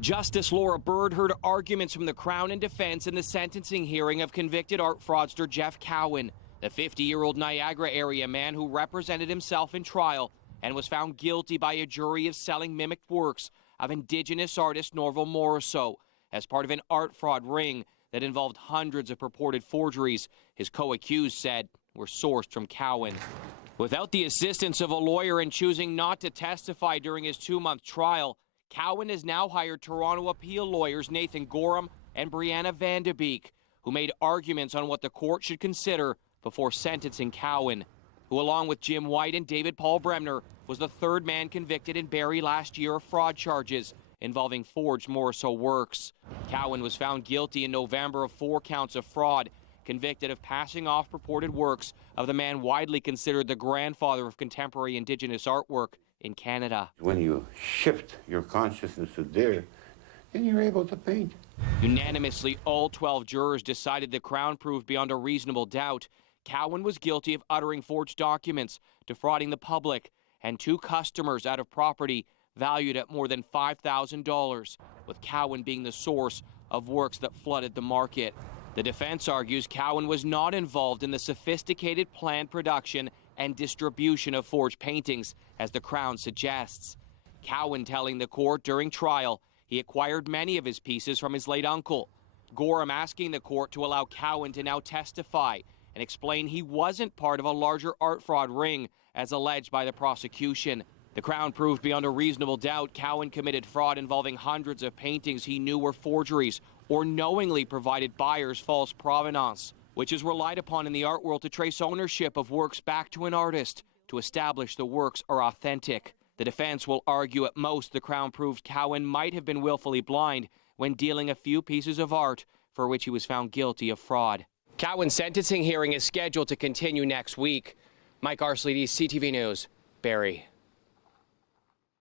Justice Laura Bird heard arguments from the Crown and defense in the sentencing hearing of convicted art fraudster Jeff Cowan, the 50-year-old Niagara-area man who represented himself in trial and was found guilty by a jury of selling mimicked works of Indigenous artist Norval Morrisseau as part of an art fraud ring that involved hundreds of purported forgeries his co-accused said were sourced from Cowan. Without the assistance of a lawyer and choosing not to testify during his 2-month trial, Cowan has now hired Toronto appeal lawyers Nathan Gorham and Breana Vandebeek, who made arguments on what the court should consider before sentencing Cowan, who along with Jim White and David Paul Bremner was the third man convicted in Barrie last year of fraud charges involving forged Morrisseau works. Cowan was found guilty in November of 4 counts of fraud, convicted of passing off purported works of the man widely considered the grandfather of contemporary Indigenous artwork in Canada. When you shift your consciousness to there, then you're able to paint. Unanimously, all 12 jurors decided the Crown proved beyond a reasonable doubt Cowan was guilty of uttering forged documents, defrauding the public, and 2 customers out of property valued at more than $5,000, with Cowan being the source of works that flooded the market. The defense argues Cowan was not involved in the sophisticated planned production and distribution of forged paintings, as the Crown suggests. Cowan telling the court during trial he acquired many of his pieces from his late uncle. Gorham asking the court to allow Cowan to now testify and explain he wasn't part of a larger art fraud ring, as alleged by the prosecution. The Crown proved beyond a reasonable doubt Cowan committed fraud involving hundreds of paintings he knew were forgeries or knowingly provided buyers false provenance, which is relied upon in the art world to trace ownership of works back to an artist to establish the works are authentic. The defense will argue at most the Crown proved Cowan might have been willfully blind when dealing a few pieces of art for which he was found guilty of fraud. Cowan's sentencing hearing is scheduled to continue next week. Mike Arsleedy, CTV News, Barrie.